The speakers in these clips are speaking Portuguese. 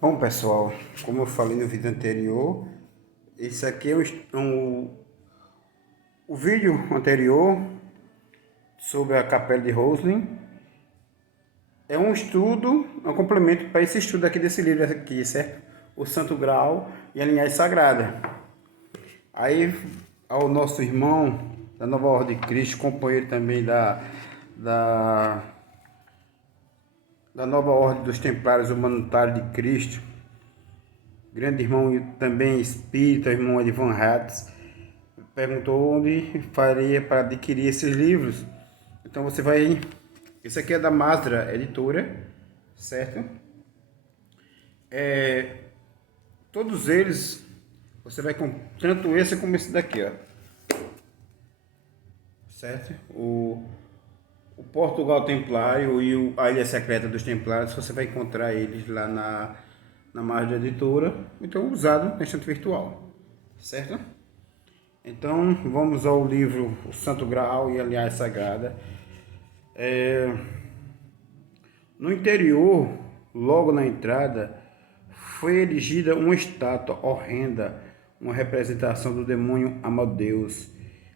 Bom, pessoal, como eu falei no vídeo anterior, esse aqui é o vídeo anterior sobre a Capela de Roslin. É um estudo, um complemento para esse estudo aqui desse livro aqui, certo? O Santo Graal e a Linhagem Sagrada. Aí, ao nosso irmão da Nova Ordem de Cristo, companheiro também da, da Nova Ordem dos Templários Humanitários de Cristo, grande irmão e também espírita, irmão de Van Hatz, perguntou onde faria para adquirir esses livros. Então você vai... Esse aqui é da Masra Editora, certo? Todos eles, você vai com tanto esse como esse daqui, ó. Certo? O Portugal Templário e a Ilha Secreta dos Templários, você vai encontrar eles lá na Masra Editora, então usado na estante virtual, certo? Então vamos ao livro O Santo Graal e a Linhagem Sagrada. No interior, logo na entrada, foi erigida uma estátua horrenda, uma representação do demônio Amadeus,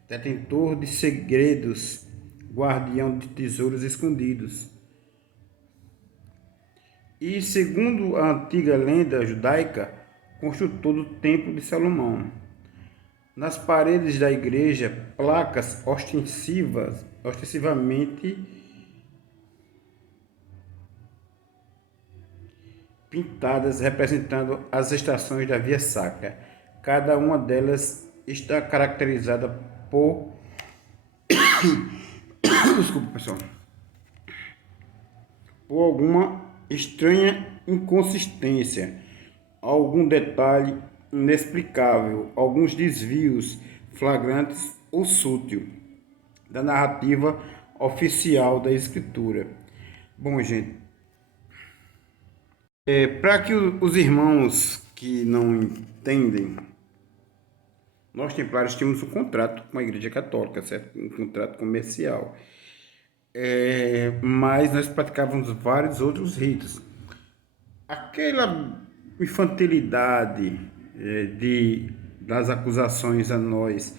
detentor de segredos, guardião de tesouros escondidos. E, segundo a antiga lenda judaica, construtor do Templo de Salomão. Nas paredes da igreja, placas ostensivamente pintadas representando as estações da Via Sacra. Cada uma delas está caracterizada por desculpa, pessoal, por alguma estranha inconsistência, algum detalhe inexplicável, alguns desvios flagrantes ou sutil da narrativa oficial da escritura. Bom, gente, para que os irmãos que não entendem, nós templários tínhamos um contrato com a Igreja Católica, certo? Um contrato comercial. Mas nós praticávamos vários outros ritos. Aquela infantilidade das acusações a nós,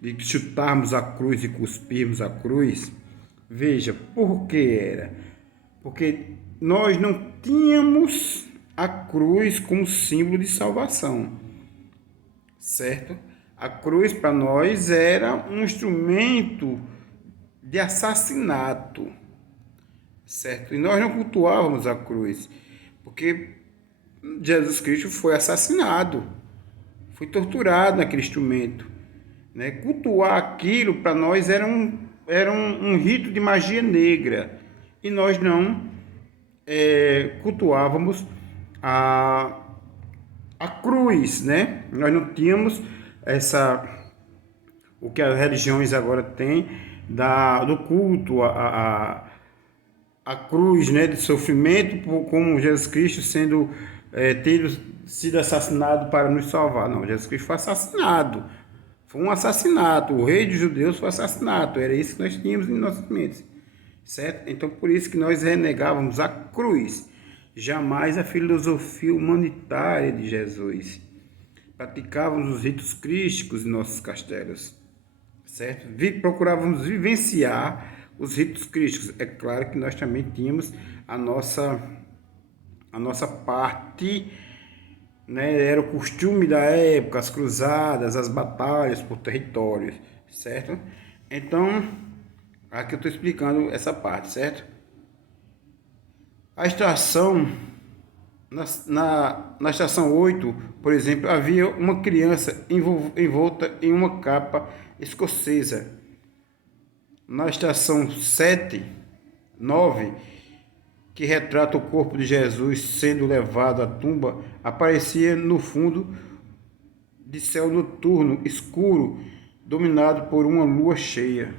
de chutarmos a cruz e cuspirmos a cruz, veja, por que era? Porque nós não tínhamos a cruz como símbolo de salvação, certo? A cruz para nós era um instrumento de assassinato, certo? E nós não cultuávamos a cruz, porque Jesus Cristo foi assassinado, foi torturado naquele instrumento, né? Cultuar aquilo para nós era um rito de magia negra, e nós não cultuávamos a, a cruz, né? Nós não tínhamos o que as religiões agora têm do culto a cruz, né, de sofrimento, como Jesus Cristo tendo sido assassinado para nos salvar. Não, Jesus Cristo foi assassinado. Foi um assassinato. O rei dos judeus foi assassinado. Era isso que nós tínhamos em nossas mentes. Certo? Então, por isso que nós renegávamos a cruz. Jamais a filosofia humanitária de Jesus. Praticávamos os ritos crísticos em nossos castelos. Certo? Procurávamos vivenciar os ritos crísticos. É claro que nós também tínhamos a nossa parte, né? Era o costume da época, as cruzadas, as batalhas por territórios, certo? Então, aqui eu estou explicando essa parte, certo? A estação, na estação 8, por exemplo, havia uma criança envolta em uma capa escocesa. Na estação 7, 9, que retrata o corpo de Jesus sendo levado à tumba, aparecia no fundo de céu noturno, escuro, dominado por uma lua cheia.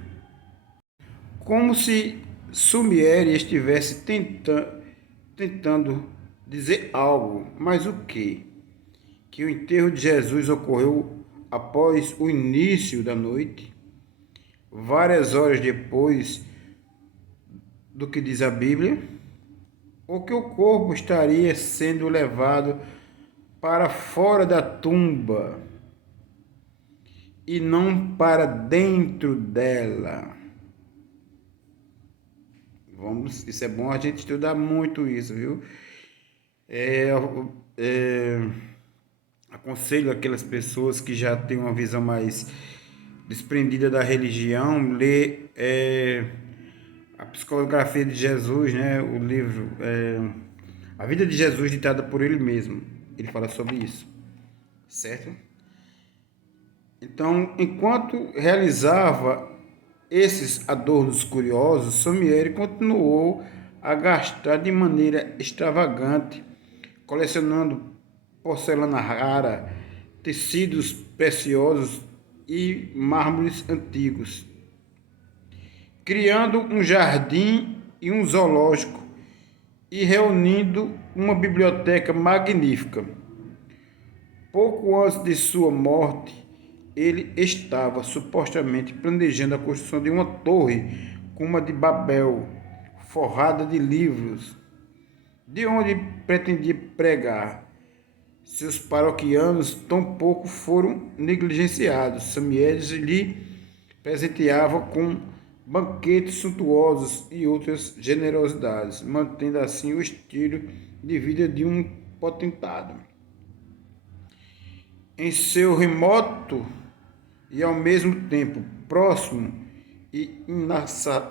Como se Sumieri estivesse tentando dizer algo, mas o quê? Que o enterro de Jesus ocorreu após o início da noite, várias horas depois do que diz a Bíblia. ou que o corpo estaria sendo levado para fora da tumba e não para dentro dela. Isso é bom a gente estudar muito isso, viu? É, é, aconselho aquelas pessoas que já têm uma visão mais desprendida da religião, ler a psicografia de Jesus, né? O livro A Vida de Jesus, ditada por ele mesmo. Ele fala sobre isso, certo? Então, enquanto realizava esses adornos curiosos, Salieri continuou a gastar de maneira extravagante, colecionando porcelana rara, tecidos preciosos e mármores antigos, criando um jardim e um zoológico e reunindo uma biblioteca magnífica. Pouco antes de sua morte, ele estava supostamente planejando a construção de uma torre como a de Babel, forrada de livros, de onde pretendia pregar. Seus paroquianos tampouco foram negligenciados. Samieres lhe presenteava com banquetes suntuosos e outras generosidades, mantendo assim o estilo de vida de um potentado. Em seu remoto e ao mesmo tempo próximo e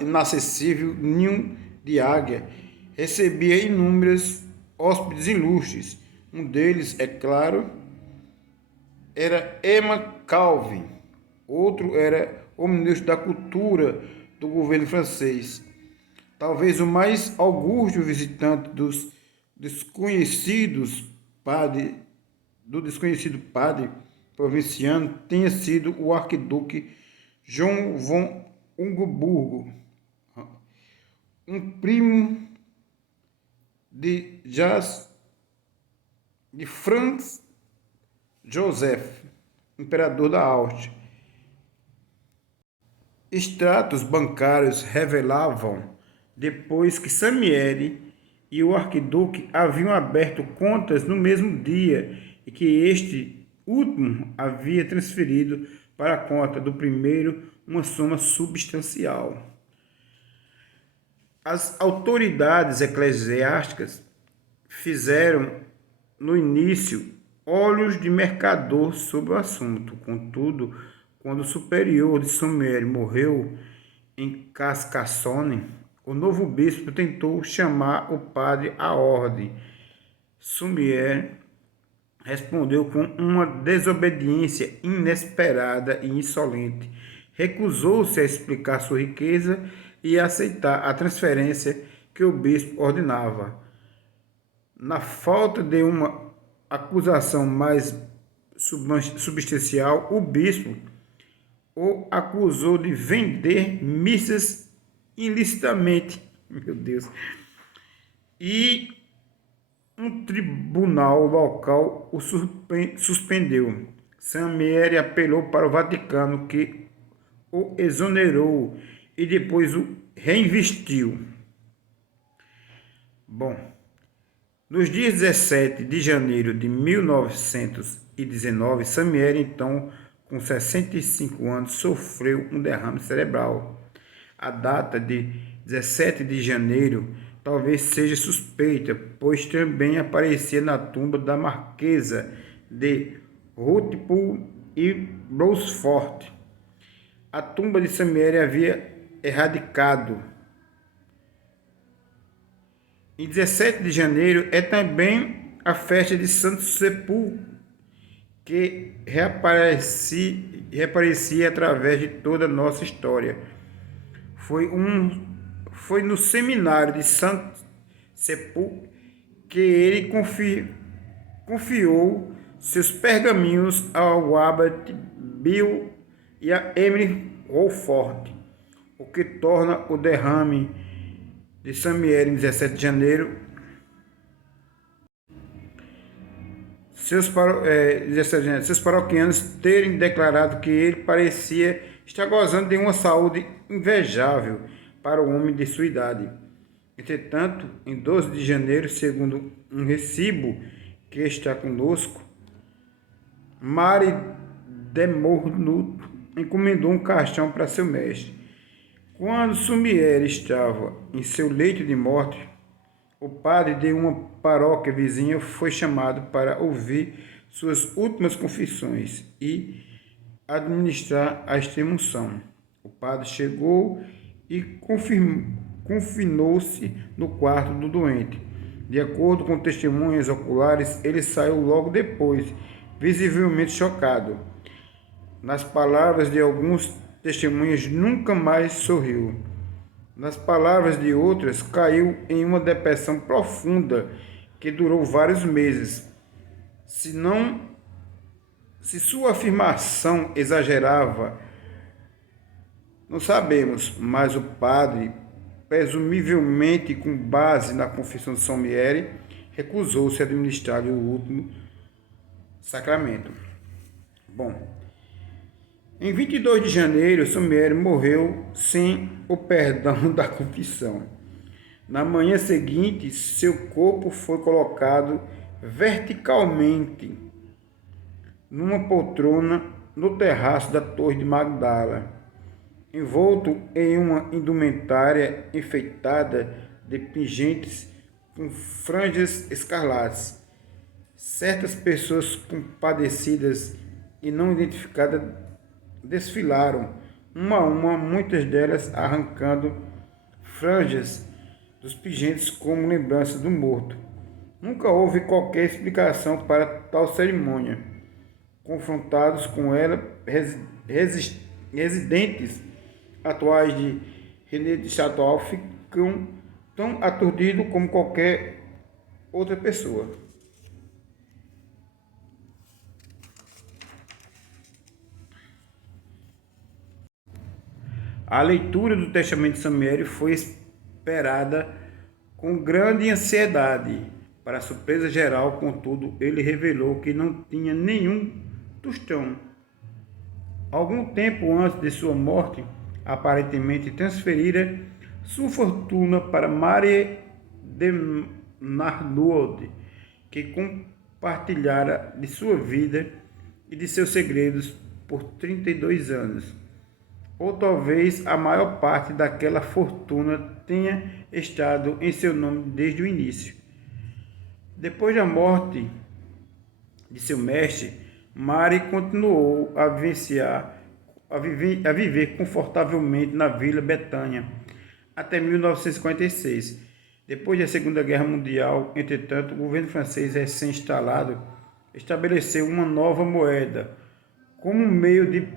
inacessível ninho de águia, recebia inúmeros hóspedes ilustres. Um deles, é claro, era Emma Calvin, outro era o ministro da Cultura do governo francês. Talvez o mais augusto visitante dos desconhecidos padre, do desconhecido padre provinciano tenha sido o arquiduque João von Ungoburgo, um primo de Franz Joseph, imperador da Áustria. Extratos bancários revelavam depois que Salieri e o arquiduque haviam aberto contas no mesmo dia e que este último havia transferido para a conta do primeiro uma soma substancial. As autoridades eclesiásticas fizeram, no início, olhos de mercador sobre o assunto. Contudo, quando o superior de Salieri morreu em Carcassonne, o novo bispo tentou chamar o padre à ordem. Salieri respondeu com uma desobediência inesperada e insolente. Recusou-se a explicar sua riqueza e a aceitar a transferência que o bispo ordenava. Na falta de uma acusação mais substancial, o bispo o acusou de vender missas ilicitamente. Meu Deus. E um tribunal local o suspendeu. Salieri apelou para o Vaticano, que o exonerou e depois o reinvestiu. Bom, nos dias 17 de janeiro de 1919, Salieri, então com 65 anos, sofreu um derrame cerebral. A data de 17 de janeiro talvez seja suspeita, pois também aparecia na tumba da Marquesa de Rothschild e Rochefort. A tumba de Salieri havia erradicado. Em 17 de janeiro é também a festa de Santo Sepulcro, que reaparecia através de toda a nossa história. Foi no seminário de Santo Sepulcro que ele confiou seus pergaminhos ao abade Bill e a Emily Rochefort, o que torna o derrame de Salieri em 17 de janeiro seus paroquianos terem declarado que ele parecia estar gozando de uma saúde invejável para o homem de sua idade. Entretanto, em 12 de janeiro, segundo um recibo que está conosco, Mari de Mornuto encomendou um caixão para seu mestre. Quando Sumier estava em seu leito de morte, o padre de uma paróquia vizinha foi chamado para ouvir suas últimas confissões e administrar a extrema-unção. O padre chegou e confinou-se no quarto do doente. De acordo com testemunhas oculares, ele saiu logo depois, visivelmente chocado. Nas palavras de alguns testemunhas, nunca mais sorriu. Nas palavras de outras, caiu em uma depressão profunda que durou vários meses. Se sua afirmação exagerava, não sabemos, mas o padre, presumivelmente com base na confissão de São Miere, recusou-se a administrar o último sacramento. Bom, em 22 de janeiro, São Miere morreu sem o perdão da confissão. Na manhã seguinte, seu corpo foi colocado verticalmente numa poltrona no terraço da Torre de Magdala, envolto em uma indumentária enfeitada de pingentes com franjas escarlates. Certas pessoas compadecidas e não identificadas desfilaram, uma a uma, muitas delas arrancando franjas dos pingentes como lembrança do morto. Nunca houve qualquer explicação para tal cerimônia. Confrontados com ela, residentes atuais de René de Château ficam tão aturdidos como qualquer outra pessoa. A leitura do Testamento de São Miere foi esperada com grande ansiedade. Para surpresa geral, contudo, ele revelou que não tinha nenhum tostão. Algum tempo antes de sua morte, aparentemente transferira sua fortuna para Marie de Nardoude, que compartilhara de sua vida e de seus segredos por 32 anos. Ou talvez a maior parte daquela fortuna tenha estado em seu nome desde o início. Depois da morte de seu mestre, Mari continuou a viver confortavelmente na Vila Betânia até 1956. Depois da Segunda Guerra Mundial, entretanto, o governo francês recém-instalado estabeleceu uma nova moeda como meio de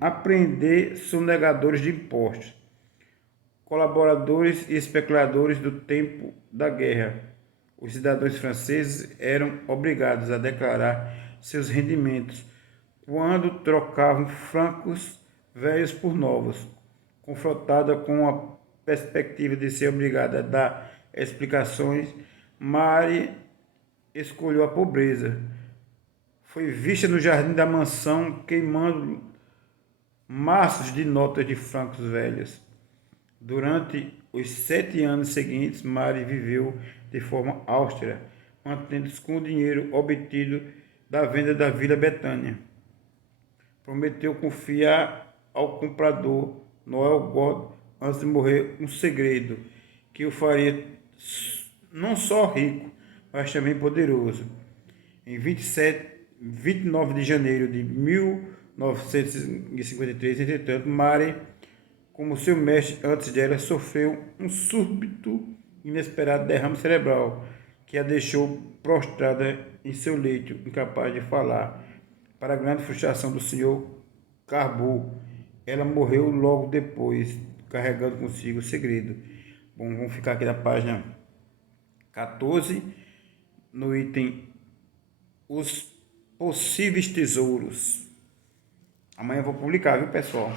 apreender sonegadores de impostos, colaboradores e especuladores do tempo da guerra. Os cidadãos franceses eram obrigados a declarar seus rendimentos quando trocavam francos velhos por novos. Confrontada com a perspectiva de ser obrigada a dar explicações, Marie escolheu a pobreza. Foi vista no jardim da mansão queimando maços de notas de francos velhos. Durante os 7 anos seguintes, Marie viveu de forma austera, mantendo-se com o dinheiro obtido da venda da Vila Betânia. Prometeu confiar ao comprador Noel God, antes de morrer, um segredo que o faria não só rico, mas também poderoso. Em 29 de janeiro de 1953, entretanto, Marie, como seu mestre antes dela, sofreu um súbito inesperado derrame cerebral que a deixou prostrada em seu leito, incapaz de falar. Para a grande frustração do Sr. Carbo, ela morreu logo depois, carregando consigo o segredo. Bom, vamos ficar aqui na página 14, no item Os Possíveis Tesouros. Amanhã eu vou publicar, viu, pessoal?